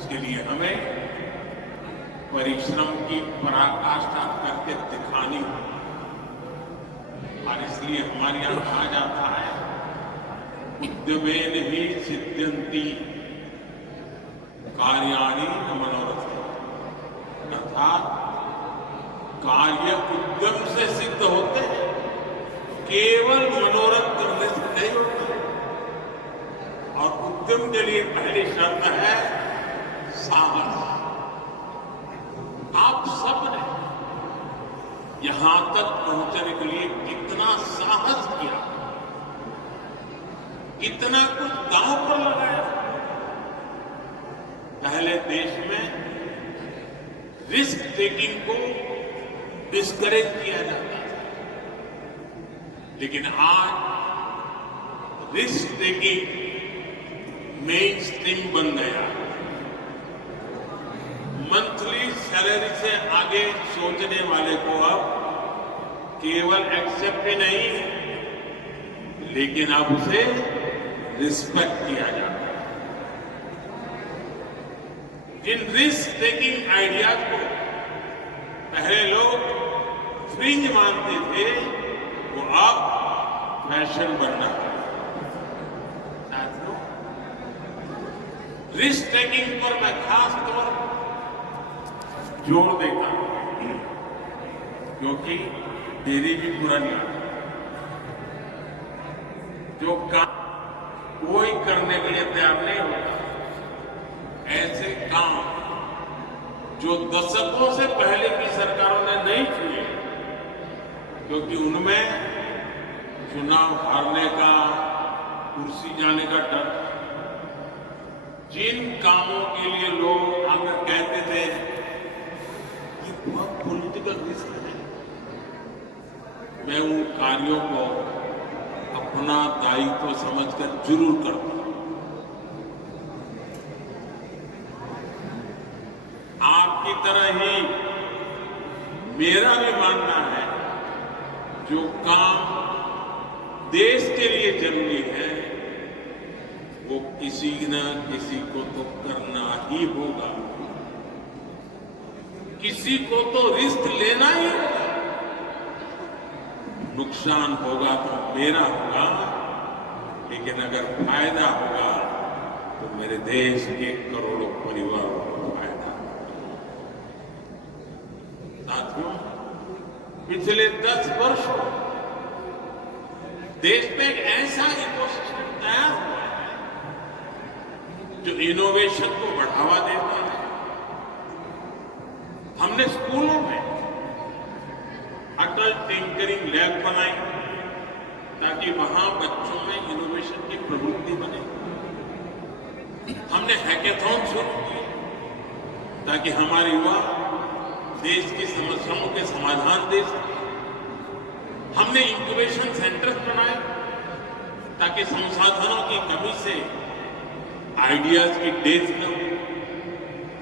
उसके लिए हमें परिश्रम की पराकाष्ठा करके दिखानी है। और इसलिए हमारे यहां कहा जाता है, उद्यमेन ही सिद्ध्यन्ति कार्याणि न मनोरथ, अर्थात कार्य उद्यम से सिद्ध होते हैं, केवल मनोरथ करने से नहीं होते। और उद्यम के लिए पहली शर्त है साहस। आप सबने यहां तक पहुंचने के लिए कितना साहस किया, कितना कुछ दांव पर लगाया। पहले देश में रिस्क टेकिंग को डिस्करेज किया जाता था, लेकिन आज रिस्क टेकिंग मेन स्ट्रीम बन गया। मंथली सैलरी से आगे सोचने वाले को अब केवल एक्सेप्ट ही नहीं, लेकिन अब उसे रिस्पेक्ट किया जाता है। जिन रिस्क टेकिंग आइडियाज को पहले लोग फ्रिंज मानते थे, वो अब फैशन बनना है। साथियों, रिस्क टेकिंग पर मैं खास तौर जोर देता हूं, क्योंकि देरी भी बुरा नहीं आता। जो काम कोई करने के लिए तैयार नहीं होता, ऐसे काम जो दशकों से पहले की सरकारों ने नहीं किए, क्योंकि उनमें चुनाव हारने का, कुर्सी जाने का डर, जिन कामों के लिए लोग आकर कहते थे कि बहुत पॉलिटिकल रिस्क है, मैं उन कार्यों को अपना दायित्व समझकर जरूर करता हूं। आपकी तरह ही मेरा भी मानना है, जो काम देश के लिए जरूरी है, वो किसी न किसी को तो करना ही होगा, किसी को तो रिस्क लेना ही होगा। नुकसान होगा तो मेरा होगा, लेकिन अगर फायदा होगा तो मेरे देश के करोड़ों परिवारों को फायदा होगा। साथियों, पिछले 10 वर्षों देश में एक ऐसा इकोसिस्टम तैयार हुआ है जो इनोवेशन को बढ़ावा देता है। हमने स्कूलों में अटल टिंकरिंग लैब बनाई, ताकि वहां बच्चों में इनोवेशन की प्रवृत्ति बने। हमने हैकेथॉन शुरू किए, ताकि हमारे युवा देश की समस्याओं के समाधान दे सके। हमने इंक्यूबेशन सेंटर्स बनाए, ताकि संसाधनों की कमी से आइडियाज की डेथ न हो।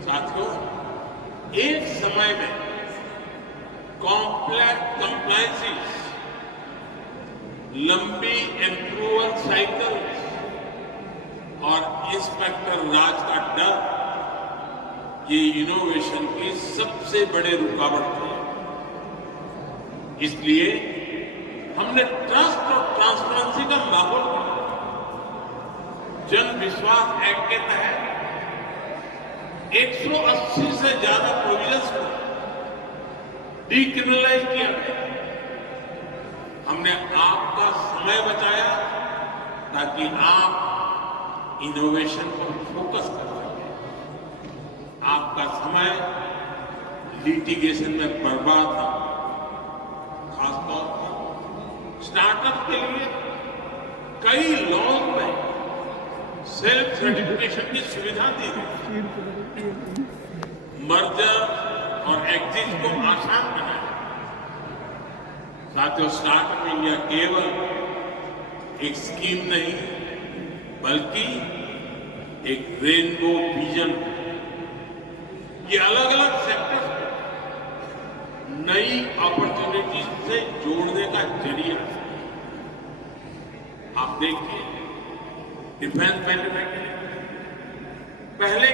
साथियों, एक समय में कॉम्प्लेक्स कंप्लायंसेस, लंबी अप्रूवल साइकिल्स और इंस्पेक्टर राज का डर, ये इनोवेशन की सबसे बड़े रुकावट थे। इसलिए हमने ट्रस्ट और ट्रांसपेरेंसी का माहौल बनाया। जन विश्वास एक्ट के तहत 180 से ज्यादा प्रोविजंस को डीक्रिमिनलाइज किया गया। हमने आपका समय बचाया, ताकि आप इनोवेशन पर फोकस कर सकें। आपका समय लिटिगेशन में बर्बाद था। खासतौर पर स्टार्टअप के लिए कई लॉज में सेल्फ सर्टिफिकेशन की सुविधा दी गई, मर्जर और एग्जिट को आसान बनाया। साथियों, स्टार्टअप इंडिया केवल एक स्कीम नहीं, बल्कि एक रेनबो विजन। ये अलग अलग सेक्टर्स को नई अपॉर्चुनिटीज से जोड़ने का जरिया। आप देखिए, डिफेंस मैन्युफैक्चरिंग पहले